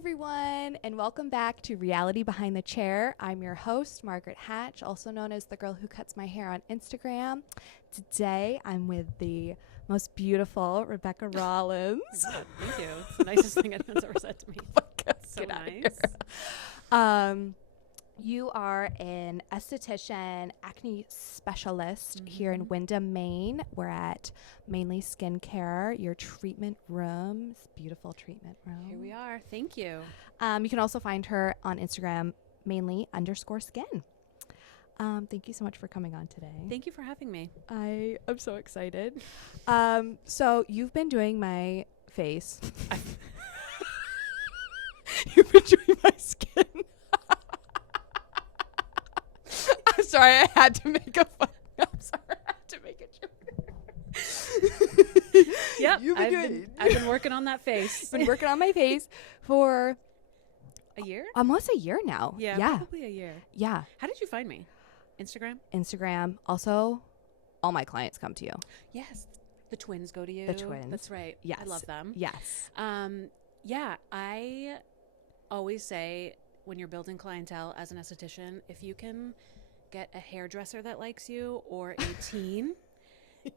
everyone, and welcome back to Reality Behind the Chair. I'm your host, Margaret Hatch, also known as the girl who cuts my hair on Instagram. Today, I'm with the most beautiful Rebekah Rollins. Oh God, thank you. It's the nicest thing anyone's ever said to me. So nice. You are an esthetician, acne specialist here in Windham, Maine. We're at Mainly Skincare, your treatment room. It's a beautiful treatment room. Here we are. Thank you. You can also find her on Instagram, mainly_skin. Thank you so much for coming on today. Thank you for having me. I am so excited. So you've been doing my face. You've been doing my skin. I'm sorry, I had to make a fun. I'm sorry, I had to make a joke. Yep, I've been working on that face. Been working on my face for a year? Almost a year now. Yeah, probably a year. Yeah. How did you find me? Instagram. Also, all my clients come to you. Yes. The twins go to you. The twins. That's right. Yes. I love them. Yes. Yeah, I always say when you're building clientele as an esthetician, if you can get a hairdresser that likes you or a teen,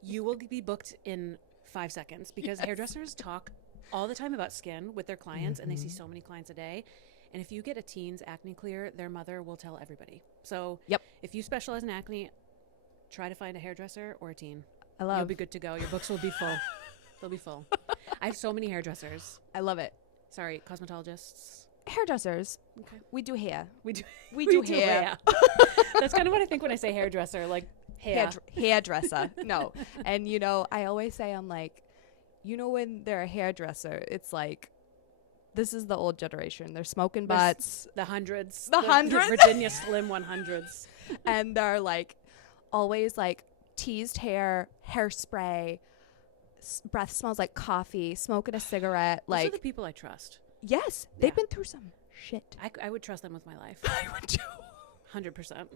you will be booked in 5 seconds because hairdressers talk all the time about skin with their clients and they see so many clients a day. And if you get a teen's acne clear, their mother will tell everybody. So if you specialize in acne, try to find a hairdresser or a teen. You'll be good to go. Your books will be full. They'll be full. I have so many hairdressers. I love it. Sorry, cosmetologists. Hairdressers. Okay. We do hair. We do hair. That's kind of what I think when I say hairdresser, like hair. Hairdresser. No. And, I always say, I'm like, when they're a hairdresser, it's like, this is the old generation. They're smoking butts. The hundreds. The hundreds. The Virginia Slim 100s. And they're like, always like teased hair, hairspray, breath smells like coffee, smoking a cigarette. Those are the people I trust. Yes. They've been through some shit. I would trust them with my life. I would too. 100%.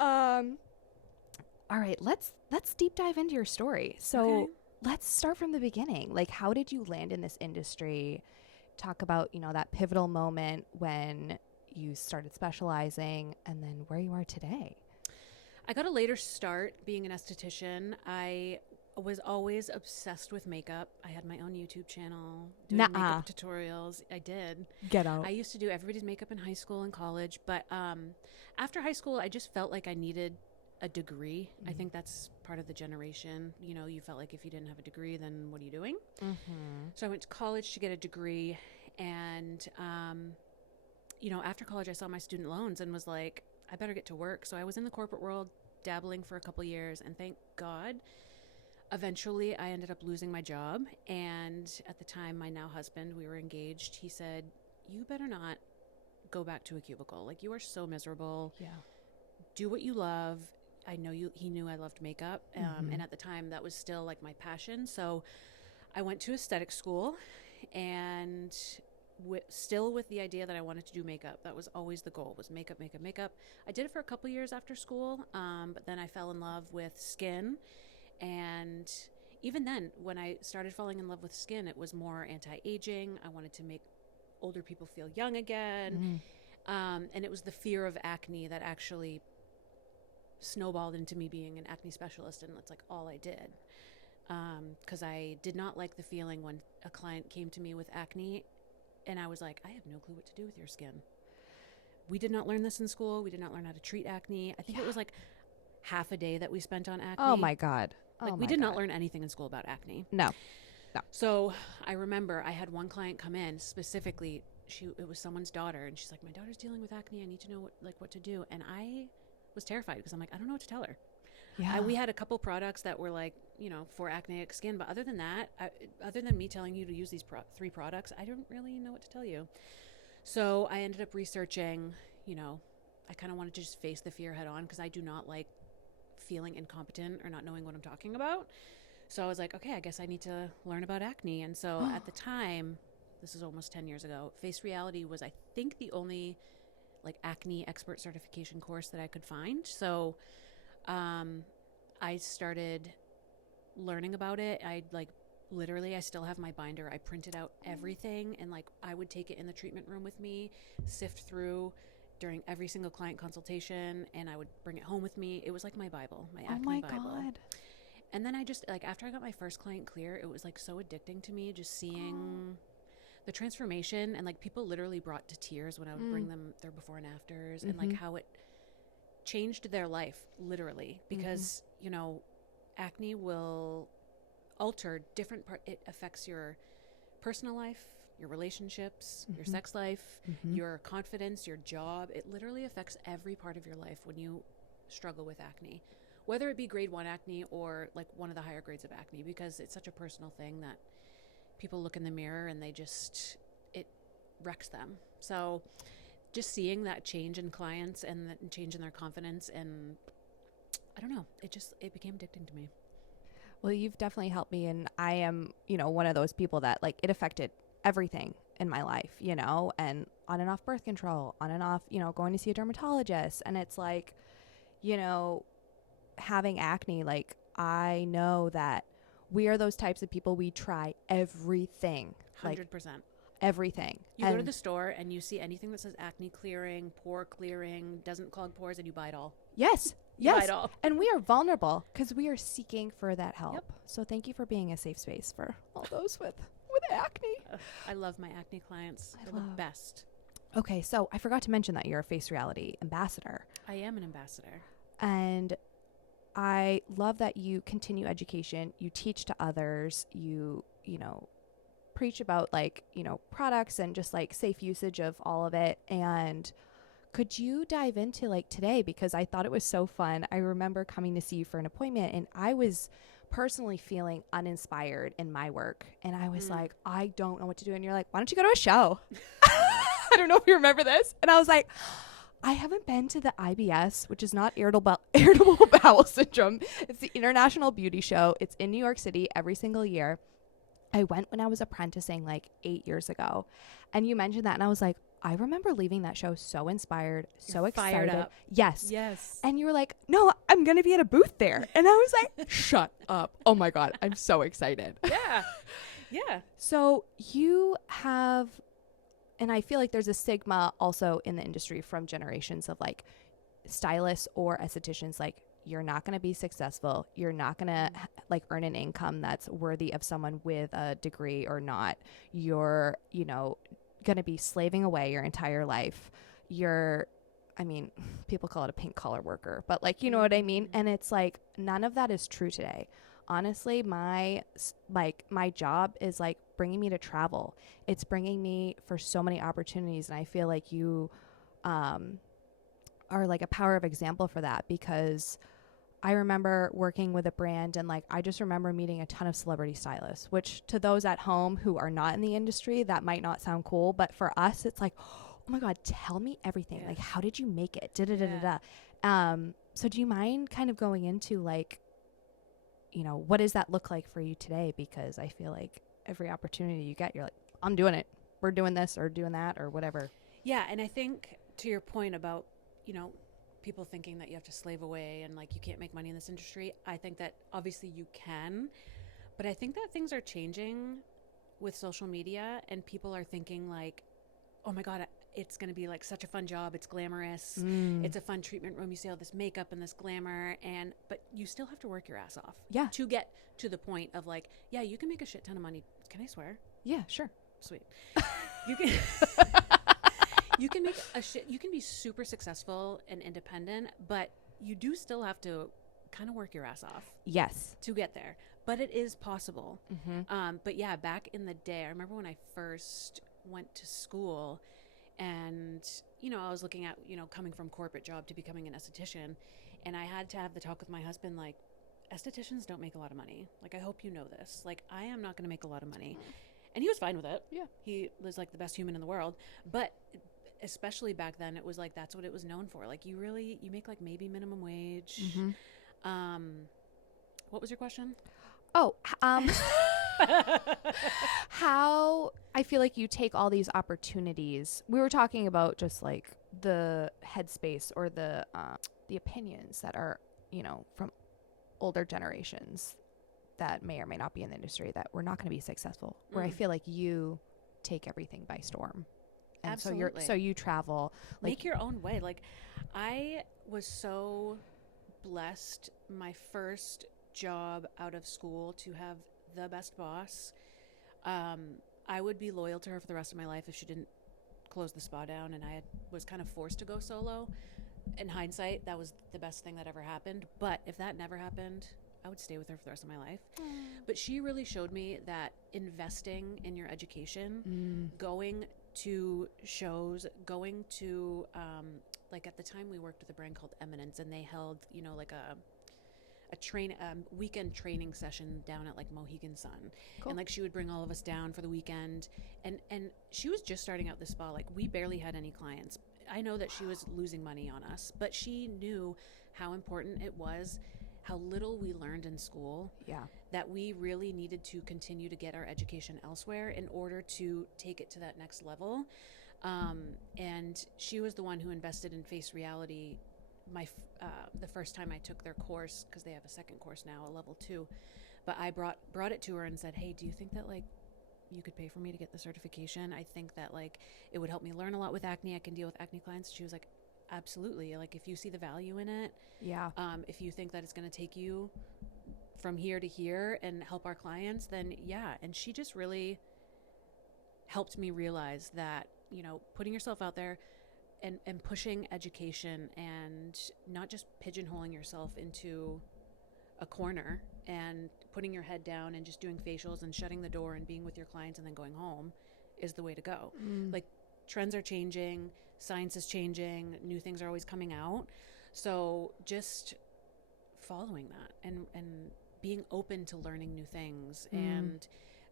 All right, let's deep dive into your story. So let's start from the beginning. Like, how did you land in this industry? Talk about, that pivotal moment when you started specializing and then where you are today. I got a later start being an esthetician. I was always obsessed with makeup. I had my own YouTube channel doing makeup tutorials. I did. Get out. I used to do everybody's makeup in high school and college. But after high school, I just felt like I needed a degree. I think that's part of the generation. You felt like if you didn't have a degree, then what are you doing? So I went to college to get a degree. And, after college, I saw my student loans and was like, I better get to work. So I was in the corporate world dabbling for a couple years. And thank God, eventually I ended up losing my job. And at the time, my now husband, we were engaged. He said, you better not go back to a cubicle. Like, you are so miserable. Yeah. Do what you love. I know he knew I loved makeup. And at the time that was still like my passion. So I went to aesthetic school and still with the idea that I wanted to do makeup. That was always the goal, was makeup. I did it for a couple years after school. But then I fell in love with skin. And even then, when I started falling in love with skin, it was more anti-aging. I wanted to make older people feel young again. And it was the fear of acne that actually snowballed into me being an acne specialist. And that's like all I did. Because I did not like the feeling when a client came to me with acne and I was like, I have no clue what to do with your skin. We did not learn this in school. We did not learn how to treat acne. I think it was like half a day that we spent on acne. Oh my God. We did not learn anything in school about acne. No. So I remember I had one client come in specifically. It was someone's daughter, and she's like, my daughter's dealing with acne. I need to know what to do. And I was terrified because I'm like, I don't know what to tell her. Yeah. We had a couple products that were like, for acneic skin. But other than that, other than me telling you to use these 3 products, I don't really know what to tell you. So I ended up researching, I kind of wanted to just face the fear head on because I do not like feeling incompetent or not knowing what I'm talking about. So I was like, okay, I guess I need to learn about acne. And so at the time, this is almost 10 years ago, Face Reality was, I think, the only like acne expert certification course that I could find. So I started learning about it. I literally, I still have my binder. I printed out everything, and like I would take it in the treatment room with me, sift through during every single client consultation, and I would bring it home with me. It was like my Bible, my acne Bible. God. And then I just, like, after I got my first client clear, it was like so addicting to me, just seeing the transformation, and like people literally brought to tears when I would bring them their before and afters, and like how it changed their life, literally, because you know, acne will alter different it affects your personal life, your relationships, your sex life, your confidence, your job. It literally affects every part of your life when you struggle with acne, whether it be grade 1 acne or like one of the higher grades of acne, because it's such a personal thing that people look in the mirror and it wrecks them. So just seeing that change in clients and the change in their confidence, and I don't know, it became addicting to me. Well, you've definitely helped me, and I am, you know, one of those people that like it affected everything in my life, you know, and on and off birth control, on and off, you know, going to see a dermatologist. And it's like, you know, having acne, like I know that we are those types of people. We try everything. 100%. Like, everything. You go to the store and you see anything that says acne clearing, pore clearing, doesn't clog pores, and you buy it all. Yes. You buy Yes. it all. And we are vulnerable because we are seeking for that help. Yep. So thank you for being a safe space for all those with acne. I love my acne clients. They're the best. Okay, so I forgot to mention that you're a Face Reality ambassador. I am an ambassador. And I love that you continue education, you teach to others, you know, preach about like, you know, products and just like safe usage of all of it. And could you dive into like today, because I thought it was so fun. I remember coming to see you for an appointment, and I was personally feeling uninspired in my work. And I was like, I don't know what to do. And you're like, why don't you go to a show? I don't know if you remember this. And I was like, I haven't been to the IBS, which is not irritable bowel syndrome. It's the International Beauty Show. It's in New York City every single year. I went when I was apprenticing like 8 years ago. And you mentioned that, and I was like, I remember leaving that show so inspired, so excited. Fired up. Yes. Yes. And you were like, no, I'm going to be at a booth there. And I was like, shut up. Oh my God. I'm so excited. Yeah. Yeah. So you have, and I feel like there's a stigma also in the industry from generations of like stylists or estheticians, like you're not going to be successful. You're not going to like earn an income that's worthy of someone with a degree or not. You're, you know, going to be slaving away your entire life. I mean, people call it a pink collar worker, but like, you know what I mean? And it's like, none of that is true today. Honestly, my job is like bringing me to travel. It's bringing me for so many opportunities. And I feel like you, are like a power of example for that, because I remember working with a brand, and like I just remember meeting a ton of celebrity stylists, which to those at home who are not in the industry, that might not sound cool, but for us it's like, oh my God, tell me everything. Yeah. Like, how did you make it? So do you mind kind of going into like, you know, what does that look like for you today? Because I feel like every opportunity you get, you're like, I'm doing it. We're doing this or doing that or whatever. Yeah. And I think to your point about, you know, people thinking that you have to slave away and like you can't make money in this industry, I think that obviously you can, but I think that things are changing with social media, and people are thinking like, oh my God, it's going to be like such a fun job. It's glamorous. It's a fun treatment room. You see all this makeup and this glamour, but you still have to work your ass off. Yeah. To get to the point of like, yeah, you can make a shit ton of money. Can I swear? Yeah, sure. Sweet. You can you can make you can be super successful and independent, but you do still have to kind of work your ass off. Yes. To get there. But it is possible. But yeah, back in the day, I remember when I first went to school, and, you know, I was looking at, you know, coming from corporate job to becoming an esthetician, and I had to have the talk with my husband, like, estheticians don't make a lot of money. Like, I hope you know this. Like, I am not going to make a lot of money. And he was fine with it. Yeah. He was like the best human in the world. But especially back then, it was like, that's what it was known for. Like, you make like maybe minimum wage. What was your question? Oh, how I feel like you take all these opportunities. We were talking about just like the headspace or the opinions that are, you know, from older generations. that may or may not be in the industry that we're not going to be successful. Where I Mm. feel like you take everything by storm. And Absolutely. so you travel. Like, Make your own way. Like, I was so blessed my first job out of school to have the best boss. I would be loyal to her for the rest of my life if she didn't close the spa down, and was kind of forced to go solo. In hindsight, that was the best thing that ever happened. But if that never happened, I would stay with her for the rest of my life. But she really showed me that investing in your education, going to shows, going to, like at the time we worked with a brand called Eminence, and they held, like a weekend training session down at like Mohegan Sun. Cool. And like she would bring all of us down for the weekend, and she was just starting out the spa. Like we barely had any clients. I know that she was losing money on us, but she knew how important it was, how little we learned in school. Yeah. That we really needed to continue to get our education elsewhere in order to take it to that next level. And she was the one who invested in Face Reality the first time I took their course, because they have a second course now, a level 2. But I brought it to her and said, hey, do you think that like you could pay for me to get the certification? I think that like it would help me learn a lot with acne. I can deal with acne clients. She was like, absolutely. Like if you see the value in it, Yeah. if you think that it's going to take you from here to here and help our clients, then yeah. And she just really helped me realize that, putting yourself out there and pushing education and not just pigeonholing yourself into a corner and putting your head down and just doing facials and shutting the door and being with your clients and then going home is the way to go. Like trends are changing, science is changing, new things are always coming out. So just following that and being open to learning new things and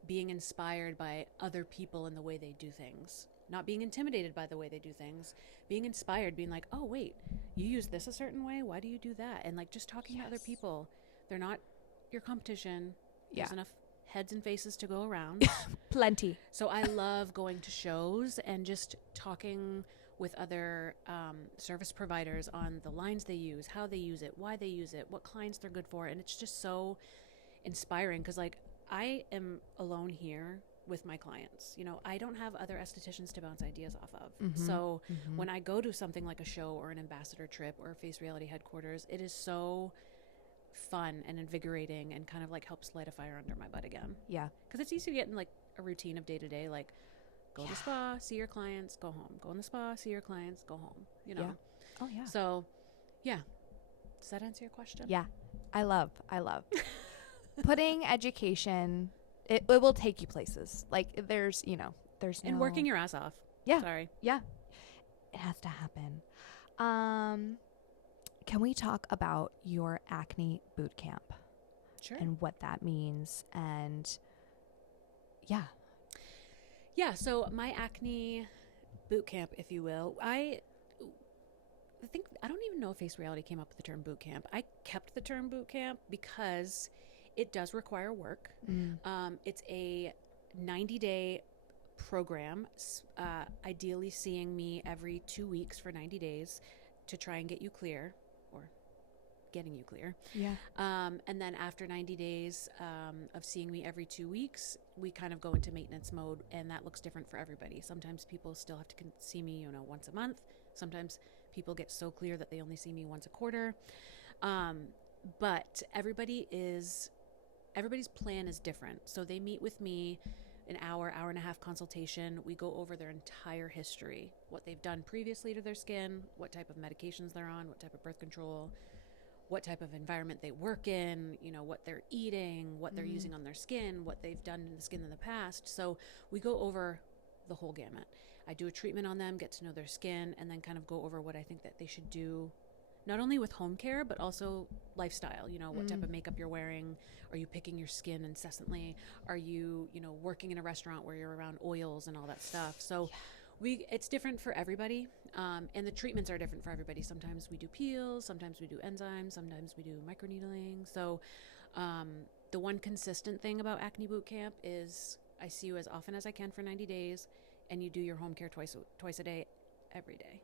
being inspired by other people in the way they do things. Not being intimidated by the way they do things, being inspired, being like, oh, wait, you use this a certain way? Why do you do that? And like just talking to other people. They're not your competition. There's enough heads and faces to go around. Plenty. So I love going to shows and just talking with other service providers on the lines they use, how they use it, why they use it, what clients they're good for. And it's just so inspiring because like I am alone here with my clients. I don't have other estheticians to bounce ideas off of. So when I go to something like a show or an ambassador trip or Face Reality headquarters, it is so fun and invigorating and kind of like helps light a fire under my butt again. Yeah. Because it's easy to get in like a routine of day to day, like go to the spa, see your clients, go home. Go in the spa, see your clients, go home. Yeah. Oh yeah. So, yeah. Does that answer your question? Yeah. I love putting education. It will take you places. Like there's and working your ass off. Yeah. Sorry. Yeah. It has to happen. Can we talk about your acne boot camp? Sure. And what that means and Yeah, so my acne boot camp, if you will, I think, I don't even know if Face Reality came up with the term boot camp. I kept the term boot camp because it does require work. It's a 90-day program, ideally seeing me every 2 weeks for 90 days to try and get you clear or getting you clear. Yeah. And then after 90 days of seeing me every 2 weeks, we kind of go into maintenance mode, and that looks different for everybody. Sometimes people still have to see me, once a month. Sometimes people get so clear that they only see me once a quarter. But everybody's plan is different. So they meet with me, an hour and a half consultation. We go over their entire history, what they've done previously to their skin, what type of medications they're on, what type of birth control, what type of environment they work in, what they're eating, what they're using on their skin, what they've done to the skin in the past. So we go over the whole gamut. I do a treatment on them, get to know their skin, and then kind of go over what I think that they should do, not only with home care, but also lifestyle. What type of makeup you're wearing. Are you picking your skin incessantly? Are you, working in a restaurant where you're around oils and all that stuff? So it's different for everybody. And the treatments are different for everybody. Sometimes we do peels, sometimes we do enzymes, sometimes we do microneedling. So the one consistent thing about Acne Boot Camp is I see you as often as I can for 90 days, and you do your home care twice a day, every day.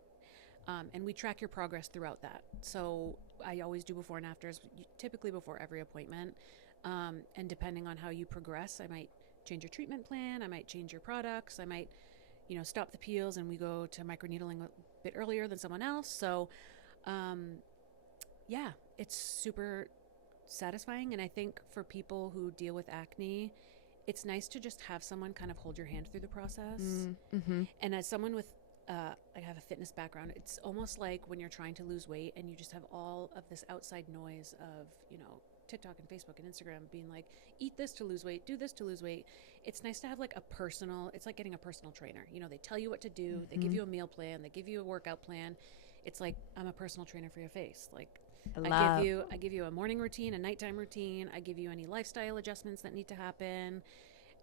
And we track your progress throughout that. So I always do before and afters, typically before every appointment. And depending on how you progress, I might change your treatment plan. I might change your products. I might, stop the peels and we go to microneedling a bit earlier than someone else. So, yeah, it's super satisfying. And I think for people who deal with acne, it's nice to just have someone kind of hold your hand through the process. Mm-hmm. And as someone with, I have a fitness background, it's almost like when you're trying to lose weight and you just have all of this outside noise of, TikTok and Facebook and Instagram being like, eat this to lose weight, do this to lose weight. It's nice to have like it's like getting a personal trainer. They tell you what to do. They give you a meal plan. They give you a workout plan. It's like, I'm a personal trainer for your face. Like, I give you a morning routine, a nighttime routine. I give you any lifestyle adjustments that need to happen.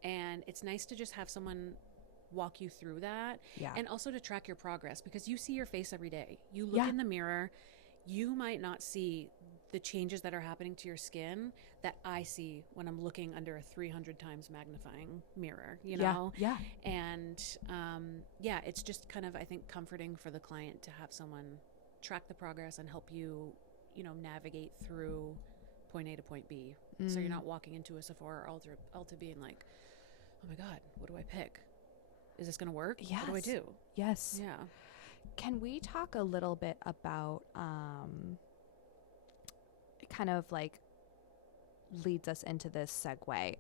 And it's nice to just have someone walk you through that. Yeah. And also to track your progress, because you see your face every day. You look in the mirror, you might not see the changes that are happening to your skin that I see when I'm looking under a 300 times magnifying mirror, Yeah. And, it's just kind of, I think, comforting for the client to have someone track the progress and help you, navigate through point A to point B. So you're not walking into a Sephora or Ulta being like, oh my God, what do I pick? Is this going to work? Yes. What do I do? Yes. Yeah. Can we talk a little bit about, kind of like leads us into this segue,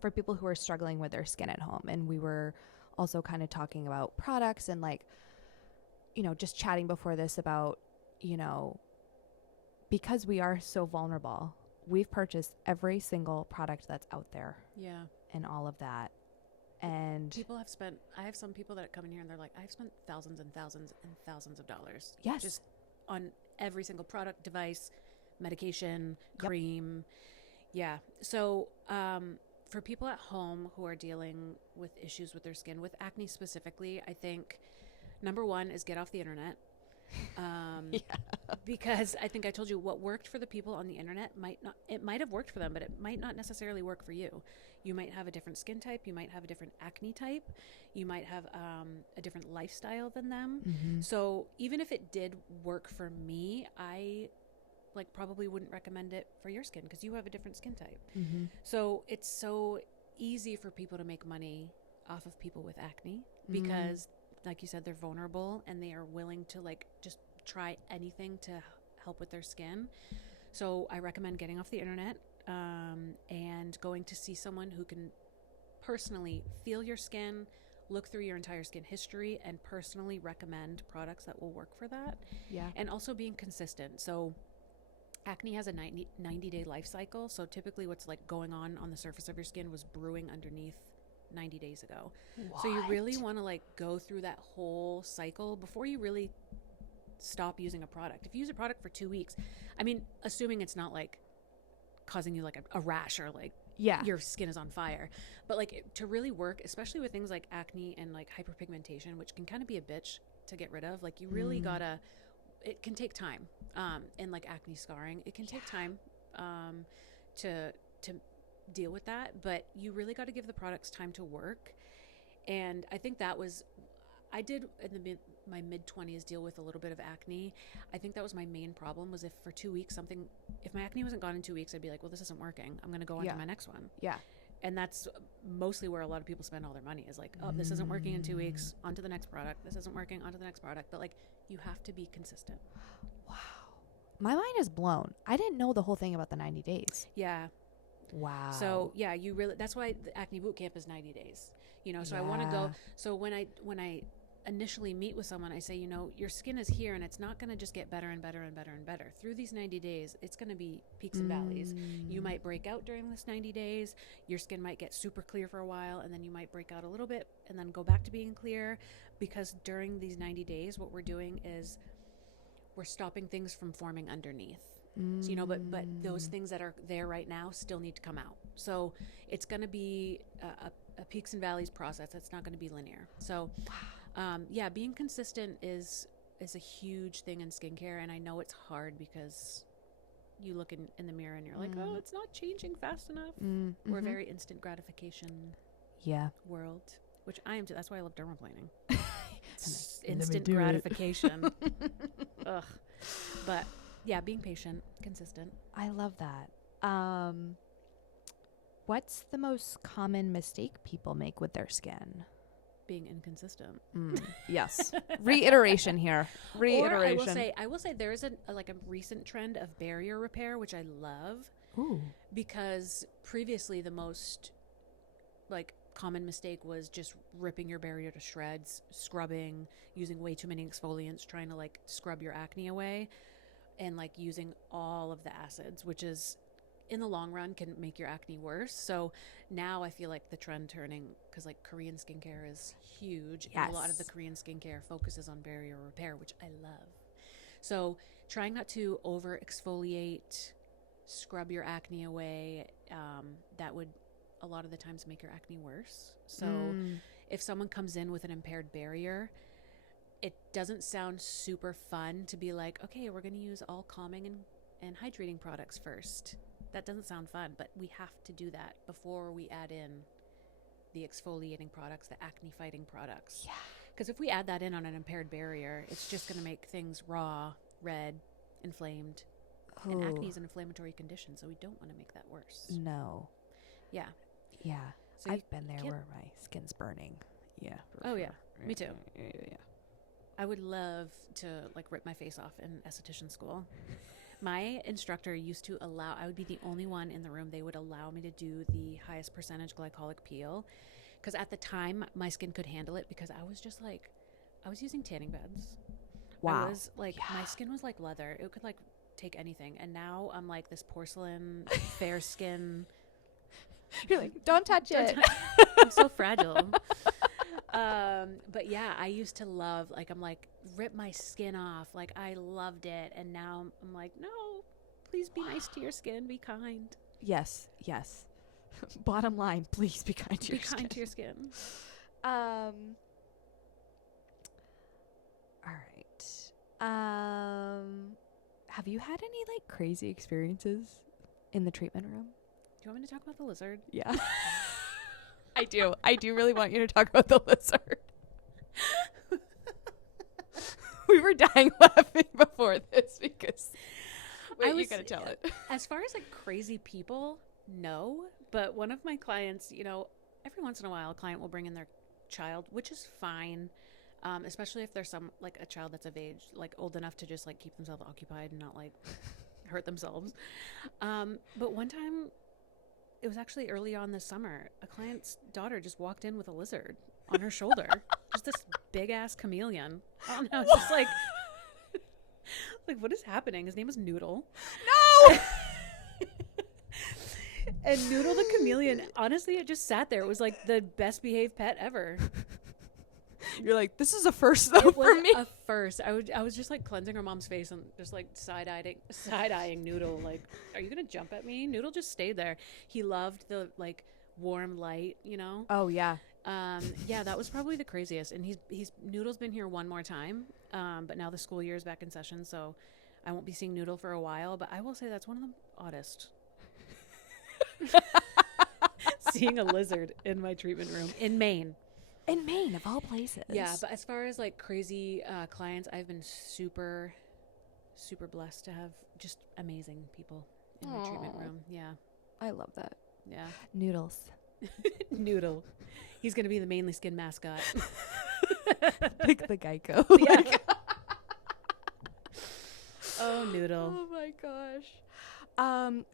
for people who are struggling with their skin at home. And we were also kind of talking about products and like, just chatting before this about, because we are so vulnerable, we've purchased every single product that's out there. Yeah. And all of that. And I have some people that come in here and they're like, I've spent thousands and thousands and thousands of dollars. Yes. Just on every single product, device, medication, cream. Yeah. So, for people at home who are dealing with issues with their skin, with acne specifically, I think number one is get off the internet. Because I think I told you what worked for the people on the internet might have worked for them, but it might not necessarily work for you. You might have a different skin type. You might have a different acne type. You might have a different lifestyle than them. Mm-hmm. So even if it did work for me, I probably wouldn't recommend it for your skin because you have a different skin type. Mm-hmm. So it's so easy for people to make money off of people with acne because like you said, they're vulnerable and they are willing to just try anything to help with their skin. So I recommend getting off the internet and going to see someone who can personally feel your skin, look through your entire skin history, and personally recommend products that will work for that. Yeah. And also being consistent. So acne has a 90-day life cycle. So typically what's going on the surface of your skin was brewing underneath 90 days ago. What? So you really want to go through that whole cycle before you really stop using a product. If you use a product for 2 weeks, assuming it's not causing you a rash or your skin is on fire, but to really work, especially with things like acne and hyperpigmentation, which can kind of be a bitch to get rid of, you really gotta, it can take time. And acne scarring, it can take time to deal with that, but you really got to give the products time to work. And I think I did in my mid-20s deal with a little bit of acne. I think that was my main problem, was if for 2 weeks if my acne wasn't gone in 2 weeks, I'd be like, well, this isn't working, I'm going to go on to my next one. Yeah. And that's mostly where a lot of people spend all their money is oh, this isn't working in 2 weeks, on to the next product. This isn't working, on to the next product. But you have to be consistent. Wow. My mind is blown. I didn't know the whole thing about the 90 days. Yeah. Wow. So yeah, that's why the acne boot camp is 90 days, so I want to go. So when I initially meet with someone, I say, your skin is here and it's not going to just get better and better and better and better through these 90 days. It's going to be peaks and valleys. You might break out during this 90 days. Your skin might get super clear for a while, and then you might break out a little bit and then go back to being clear, because during these 90 days, what we're doing is we're stopping things from forming underneath. So, but those things that are there right now still need to come out. So it's going to be a peaks and valleys process. It's not going to be linear. So, being consistent is a huge thing in skincare. And I know it's hard because you look in the mirror and you're like, oh, it's not changing fast enough. We're a very instant gratification world, which I am too. That's why I love dermaplaning. Instant gratification. Ugh. But yeah, being patient, consistent. I love that. What's the most common mistake people make with their skin? Being inconsistent. Yes. Reiteration here. Reiteration. Or I will say there is a recent trend of barrier repair, which I love. Ooh. Because previously the most common mistake was just ripping your barrier to shreds, scrubbing, using way too many exfoliants, trying to scrub your acne away, and using all of the acids, which is in the long run can make your acne worse. So now I feel like the trend turning, because Korean skincare is huge. Yes. And a lot of the Korean skincare focuses on barrier repair, which I love. So trying not to over exfoliate, scrub your acne away, that would a lot of the times make your acne worse. So if someone comes in with an impaired barrier, it doesn't sound super fun to be like, okay, we're going to use all calming and hydrating products first. That doesn't sound fun, but we have to do that before we add in the exfoliating products, the acne fighting products. Yeah. Because if we add that in on an impaired barrier, it's just going to make things raw, red, inflamed. Oh. And acne is an inflammatory condition, so we don't want to make that worse. No. Yeah. Yeah. So I've been there where my skin's burning. Yeah. Oh, yeah. Me too. Yeah. I would love to rip my face off in esthetician school. My instructor used to allow, I would be the only one in the room, they would allow me to do the highest percentage glycolic peel. Because at the time, my skin could handle it because I was just I was using tanning beds. Wow. I was my skin was like leather. It could take anything. And now I'm this porcelain, fair skin. You're like, don't touch it. I'm so fragile. But yeah, I used to love, rip my skin off. I loved it. And now I'm no, please be nice to your skin. Be kind. Yes. Yes. Bottom line, please be kind to your skin. Be kind to your skin. All right. Have you had any crazy experiences in the treatment room? Do you want me to talk about the lizard? Yeah. I do. I do really want you to talk about the lizard. We were dying laughing before this because you gotta tell it. As far as crazy people, no. But one of my clients, every once in a while, a client will bring in their child, which is fine. Especially if there's a child that's of age, old enough to just keep themselves occupied and not hurt themselves. But one time, it was actually early on this summer, a client's daughter just walked in with a lizard on her shoulder. Just this big ass chameleon. I don't know. It's just what is happening? His name was Noodle. No! And Noodle the chameleon, honestly, it just sat there. It was the best behaved pet ever. You're this is a first though for me. A first. I was just cleansing her mom's face and just side-eyeing Noodle. Are you gonna jump at me? Noodle just stayed there. He loved the warm light, Oh yeah. Yeah, that was probably the craziest. And he's Noodle's been here one more time. But now the school year is back in session, so I won't be seeing Noodle for a while. But I will say that's one of the oddest. Seeing a lizard in my treatment room in Maine. In Maine, of all places. Yeah, but as far as crazy clients, I've been super, super blessed to have just amazing people in my treatment room. Yeah. I love that. Yeah. Noodles. Noodle. He's going to be the Mainly Skin mascot. Like the Geico. Yeah. Oh, Noodle. Oh my gosh.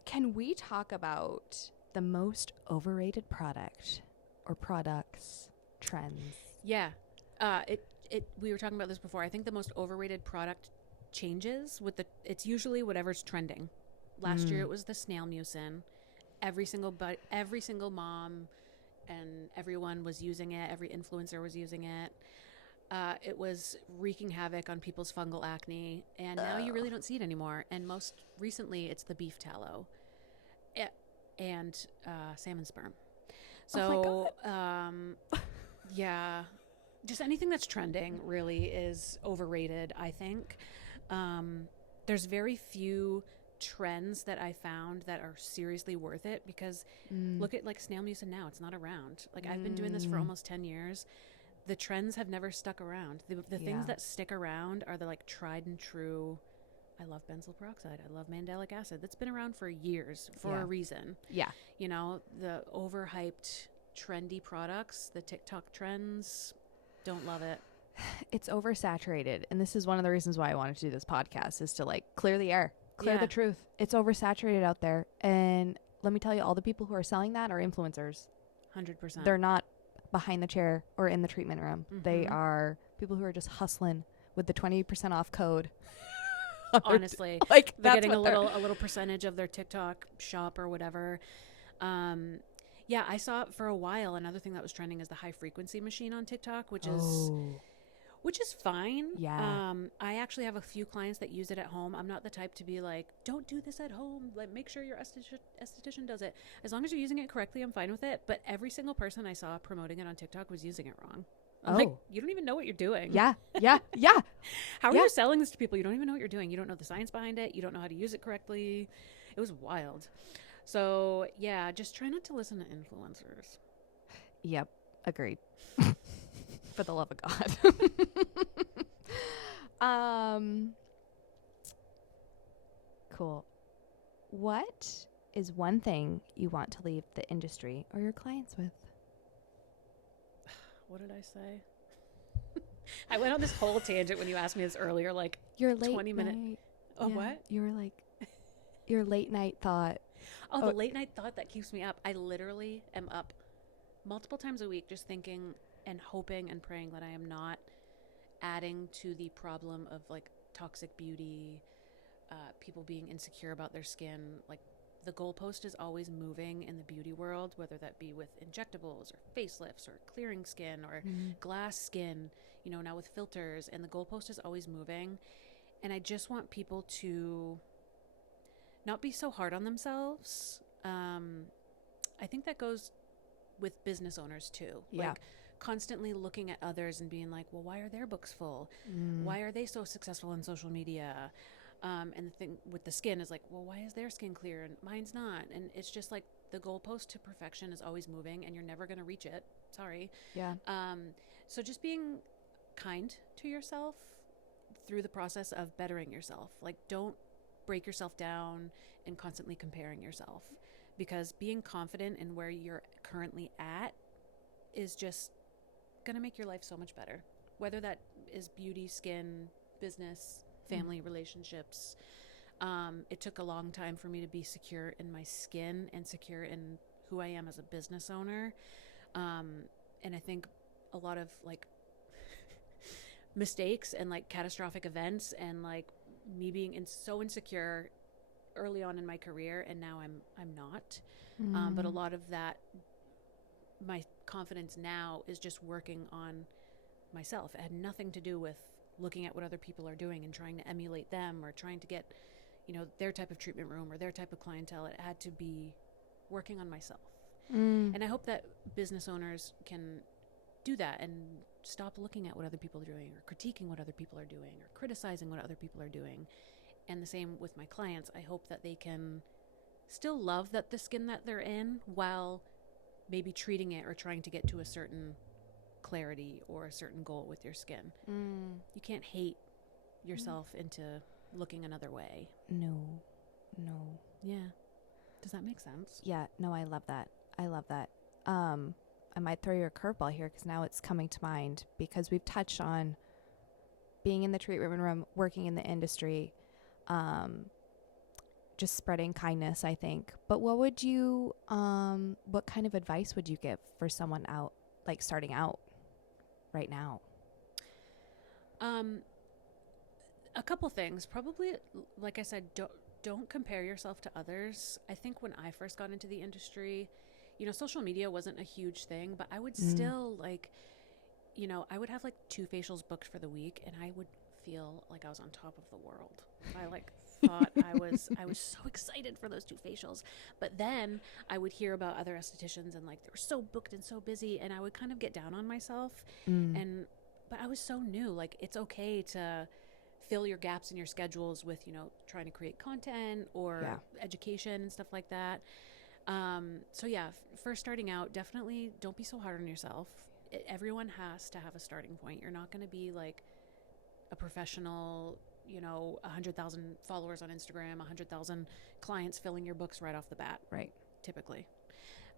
Can we talk about the most overrated product or products? Trends. Yeah. We were talking about this before. I think the most overrated product changes it's usually whatever's trending. Last year it was the snail mucin. Every single mom and everyone was using it. Every influencer was using it. It was wreaking havoc on people's fungal acne, and now you really don't see it anymore. And most recently it's the beef tallow and salmon sperm. So yeah, just anything that's trending really is overrated, I think. There's very few trends that I found that are seriously worth it because look at snail mucin now. It's not around. I've been doing this for almost 10 years. The trends have never stuck around. The things that stick around are the tried and true I love benzoyl peroxide. I love mandelic acid. That's been around for years for a reason. Yeah. You know, the overhyped, trendy products, the TikTok trends, don't love it. It's oversaturated. And this is one of the reasons why I wanted to do this podcast, is to like clear the air, clear the truth. It's oversaturated out there. And let me tell you, all the people who are selling that are influencers. 100%. They're not behind the chair or in the treatment room. They are people who are just hustling with the 20% off code. Honestly, like they're getting a little percentage of their TikTok shop or whatever. Yeah, I saw for a while. Another thing that was trending is the high frequency machine on TikTok, which is fine. Yeah. I actually have a few clients that use it at home. I'm not the type to be like, don't do this at home. Like, make sure your esthetician does it. As long as you're using it correctly, I'm fine with it. But every single person I saw promoting it on TikTok was using it wrong. I'm like, you don't even know what you're doing. Yeah. How are you selling this to people? You don't even know what you're doing. You don't know the science behind it. You don't know how to use it correctly. It was wild. So, yeah, just try not to listen to influencers. Yep. Agreed. For the love of God. Cool. What is one thing you want to leave the industry or your clients with? What did I say? I went on this whole tangent when you asked me this earlier, like your late 20 minute. Night. Oh, yeah. What? You were like, your late night thought. Oh, the late night thought that keeps me up. I literally am up multiple times a week just thinking and hoping and praying that I am not adding to the problem of like toxic beauty, people being insecure about their skin. Like, the goalpost is always moving in the beauty world, whether that be with injectables or facelifts or clearing skin or glass skin, you know, now with filters, and the goalpost is always moving. And I just want people to not be so hard on themselves. I think that goes with business owners too. Yeah. Like, constantly looking at others and being like, well, why are their books full? Why are they so successful on social media? And the thing with the skin is like, well, why is their skin clear and mine's not? And it's just like the goalpost to perfection is always moving and you're never going to reach it. Sorry. Yeah. So just being kind to yourself through the process of bettering yourself. Like, don't break yourself down and constantly comparing yourself, because being confident in where you're currently at is just going to make your life so much better. Whether that is beauty, skin, business, family, relationships. It took a long time for me to be secure in my skin and secure in who I am as a business owner. And I think a lot of like mistakes and like catastrophic events and like me being so insecure early on in my career, and now I'm not. But a lot of that, my confidence now is just working on myself. It had nothing to do with looking at what other people are doing and trying to emulate them or trying to get, you know, their type of treatment room or their type of clientele. It had to be working on myself. And I hope that business owners can do that and stop looking at what other people are doing or critiquing what other people are doing or criticizing what other people are doing. And the same with my clients. I hope that they can still love the skin that they're in while maybe treating it or trying to get to a certain clarity or a certain goal with your skin. You can't hate yourself into looking another way. No. Yeah. Does that make sense? Yeah. No, I love that. I might throw you a curveball here because now it's coming to mind, because we've touched on being in the treatment room, working in the industry, just spreading kindness, I think. But what would you, what kind of advice would you give for someone out, like starting out right now? A couple things. Probably, like I said, don't compare yourself to others. I think when I first got into the industry, you know, social media wasn't a huge thing, but I would still like, you know, I would have like 2 facials booked for the week and I would feel like I was on top of the world. I like thought I was so excited for those 2 facials. But then I would hear about other estheticians and like they were so booked and so busy, and I would kind of get down on myself. But I was so new. Like, it's okay to fill your gaps in your schedules with, you know, trying to create content or education and stuff like that. So yeah, first starting out, definitely don't be so hard on yourself. Everyone has to have a starting point. You're not going to be like a professional you know, 100,000 followers on Instagram, 100,000 clients filling your books right off the bat. Right. Typically.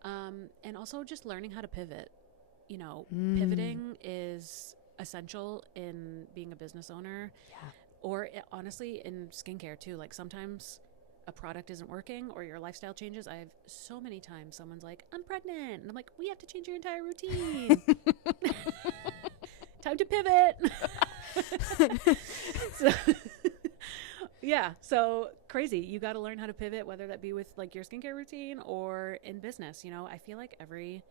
And also just learning how to pivot. You know, pivoting is essential in being a business owner. Yeah. Or honestly, in skincare too. Like sometimes a product isn't working or your lifestyle changes. I have so many times someone's like, I'm pregnant. And I'm like, we have to change your entire routine. Time to pivot. So crazy. You got to learn how to pivot, whether that be with like your skincare routine or in business. You know, I feel like every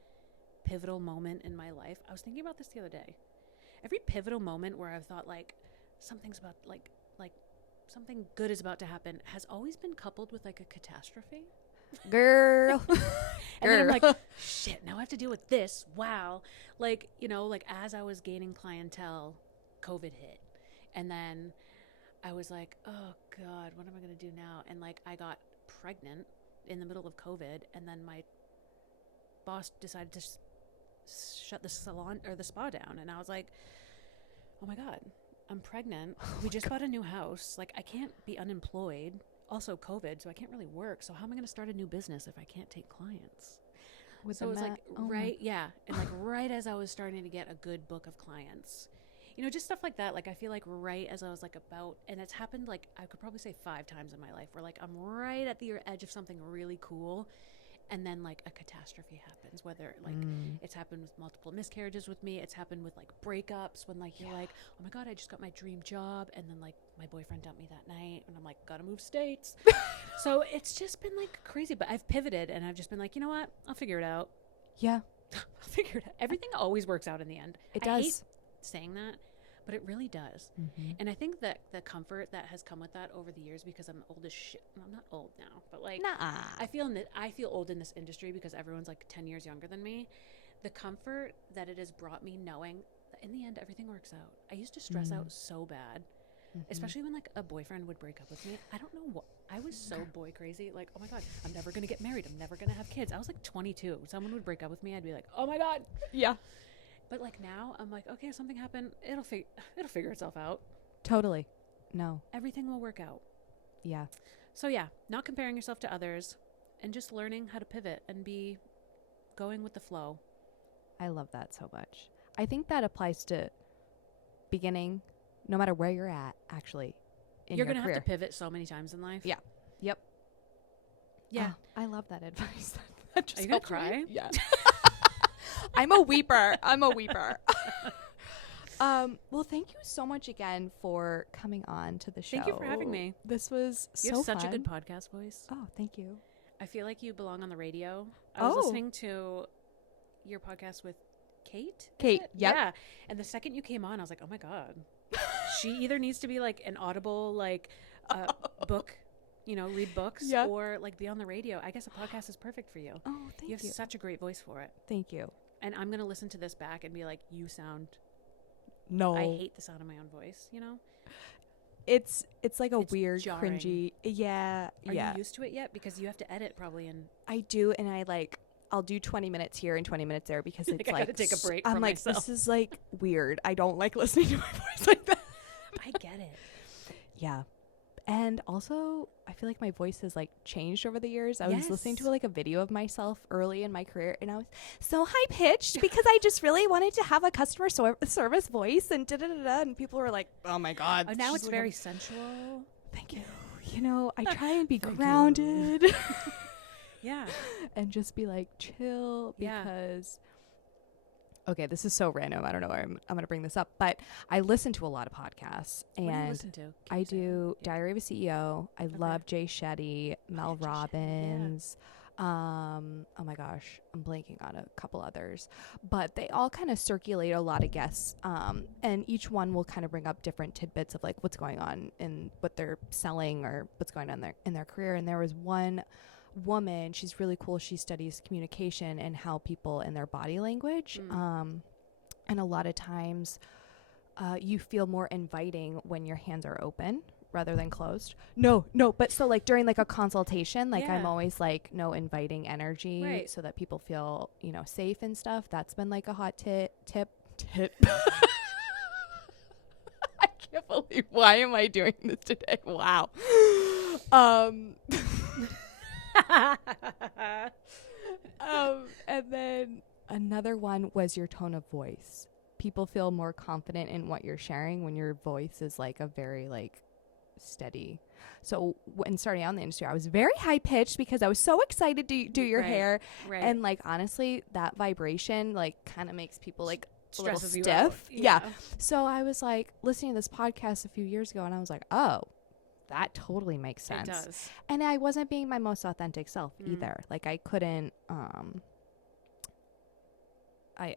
pivotal moment in my life, I was thinking about this the other day. Every pivotal moment where I've thought like something's about like something good is about to happen has always been coupled with like a catastrophe. Girl. And then I'm like, shit, now I have to deal with this. Wow. Like, you know, like as I was gaining clientele, COVID hit. And then I was like, oh God, what am I going to do now? And like, I got pregnant in the middle of COVID. And then my boss decided to shut the salon or the spa down. And I was like, oh my God, I'm pregnant. We just bought a new house. Like, I can't be unemployed. Also COVID, so I can't really work. So how am I going to start a new business if I can't take clients? So it was like, and like right as I was starting to get a good book of clients, you know, just stuff like that. Like, I feel like right as I was like about, and it's happened like, I could probably say 5 times in my life where like, I'm right at the edge of something really cool. And then like a catastrophe happens, whether like it's happened with multiple miscarriages with me. It's happened with like breakups when like you're like, oh my God, I just got my dream job. And then like my boyfriend dumped me that night and I'm like, gotta move states. So it's just been like crazy, but I've pivoted and I've just been like, you know what? I'll figure it out. Yeah. I'll figure it out. Everything always works out in the end. It does. I hate saying that, but it really does. And I think that the comfort that has come with that over the years, because I'm old as shit. Well, I'm not old now, but like, I feel old in this industry because everyone's like 10 years younger than me. The comfort that it has brought me knowing that in the end, everything works out. I used to stress out so bad, especially when like a boyfriend would break up with me. I don't know what, I was so boy crazy. Like, oh my God, I'm never going to get married. I'm never going to have kids. I was like 22. Someone would break up with me. I'd be like, oh my God. Yeah. But like now I'm like, okay, something happened. It'll figure itself out. Totally. No. Everything will work out. Yeah. So yeah, not comparing yourself to others and just learning how to pivot and be going with the flow. I love that so much. I think that applies to beginning, no matter where you're at, actually. You're going to have to pivot so many times in life. Yeah. Yep. Yeah. Oh, I love that advice. Are you going to cry? Yeah. I'm a weeper. Well, thank you so much again for coming on to the show. Thank you for having me. This was so fun. You have such a good podcast voice. Oh, thank you. I feel like you belong on the radio. I was listening to your podcast with Kate. Yep. Yeah. And the second you came on, I was like, oh my God. She either needs to be like an Audible, like book, you know, read books or like be on the radio. I guess a podcast is perfect for you. Oh, thank you. You have such a great voice for it. Thank you. And I'm going to listen to this back and be like, you sound... No. I hate the sound of my own voice, you know? It's like a weird, jarring. cringy... Yeah. Are you used to it yet? Because you have to edit probably in... I do, and I'll do 20 minutes here and 20 minutes there because it's I gotta take a break I'm from like, myself. This is like weird. I don't like listening to my voice like that. I get it. Yeah. And also, I feel like my voice has like changed over the years. I was listening to like a video of myself early in my career, and I was so high pitched because I just really wanted to have a customer service voice and da-da-da-da. And people were like, "Oh my God!" Oh, now it's very sensual. Thank you. You know, I try and be grounded. Yeah, and just be like chill because. Okay, this is so random. I don't know why I'm going to bring this up, but I listen to a lot of podcasts. And what do you listen to? I do Diary of a CEO. I love Jay Shetty, Mel Robbins. Oh my gosh, I'm blanking on a couple others. But they all kind of circulate a lot of guests. And each one will kind of bring up different tidbits of like what's going on in what they're selling or what's going on in their career. And there was one woman, she's really cool. She studies communication and how people in their body language. And a lot of times you feel more inviting when your hands are open rather than closed. No, but so like during like a consultation, like I'm always like no inviting energy so that people feel, you know, safe and stuff. That's been like a hot tip. I can't believe Why am I doing this today? Wow. Um, and then another one was your tone of voice. People feel more confident in what you're sharing when your voice is like a very like steady. So when starting out in the industry, I was very high pitched because I was so excited to do your hair. Right. And like, honestly, that vibration like kind of makes people like a little Stresses you stiff. out. Yeah. So I was like listening to this podcast a few years ago and I was like, oh, that totally makes sense. It does. And I wasn't being my most authentic self either. Like I couldn't, I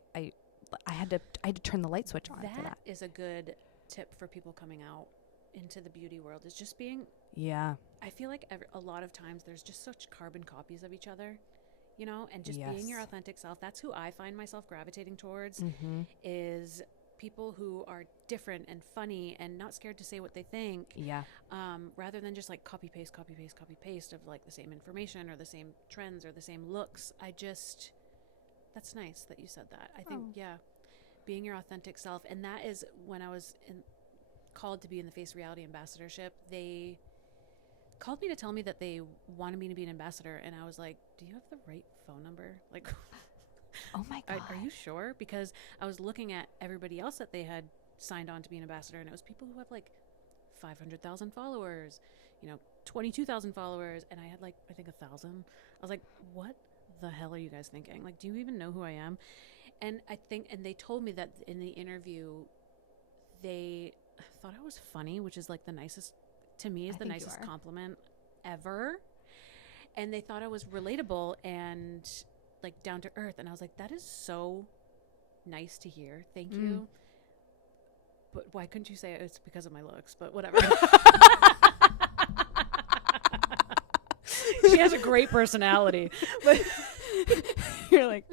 had to turn the light switch on for that. That is a good tip for people coming out into the beauty world, is just being, yeah. I feel like a lot of times there's just such carbon copies of each other, you know, and just being your authentic self. That's who I find myself gravitating towards, is people who are different and funny and not scared to say what they think. Yeah. Rather than just like copy paste of like the same information or the same trends or the same looks. That's nice that you said that. I think, being your authentic self. And that is when I was called to be in the Face Reality Ambassadorship. They called me to tell me that they wanted me to be an ambassador. And I was like, do you have the right phone number? Like, oh my God. Are you sure? Because I was looking at everybody else that they had signed on to be an ambassador. And it was people who have like 500,000 followers, 22,000 followers. And I had like, I think 1,000. I was like, what the hell are you guys thinking? Like, do you even know who I am? And they told me that in the interview, they thought I was funny, which is like the nicest compliment ever. And they thought I was relatable and like down to earth. And I was like, that is so nice to hear. Thank you. But why couldn't you say it's because of my looks? But whatever. She has a great personality. But you're like,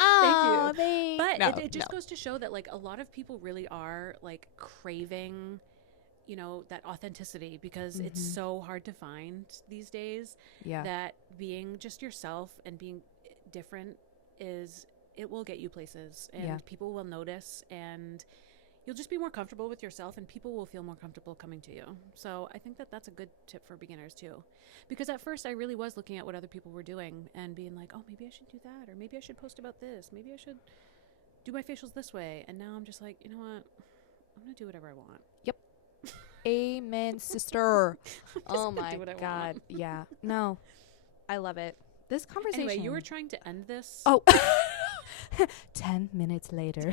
oh, thank you. But it just goes to show that like a lot of people really are like craving, that authenticity, because it's so hard to find these days. Yeah. That being just yourself and being different it will get you places, and people will notice, and you'll just be more comfortable with yourself, and people will feel more comfortable coming to you. So I think that that's a good tip for beginners too. Because at first I really was looking at what other people were doing and being like, oh, maybe I should do that, or maybe I should post about this. Maybe I should do my facials this way. And now I'm just like, you know what? I'm going to do whatever I want. Yep. Amen, sister. Oh my God. Yeah. No, I love it. This conversation. Anyway, you were trying to end this. Oh, 10 minutes later.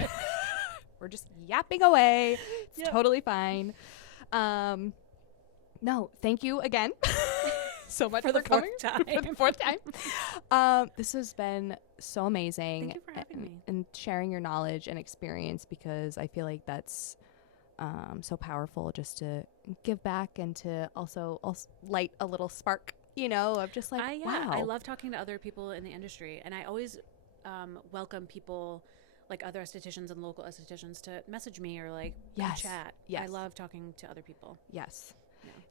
We're just yapping away. It's totally fine. No, thank you again so much for coming. For the fourth time. This has been so amazing. Thank you for having me. And sharing your knowledge and experience, because I feel like that's so powerful, just to give back and to also light a little spark, of just like, wow. I love talking to other people in the industry, and I always welcome people like other estheticians and local estheticians to message me or like chat. Yes. I love talking to other people. Yes.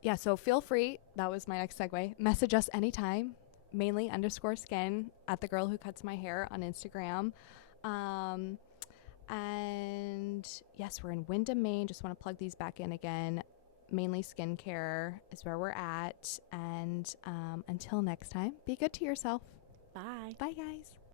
Yeah. So feel free. That was my next segue. Message us anytime. Mainly _skin at the girl who cuts my hair on Instagram. And yes, we're in Windham, Maine. Just want to plug these back in again. Mainly skincare is where we're at. And until next time, be good to yourself. Bye. Bye, guys.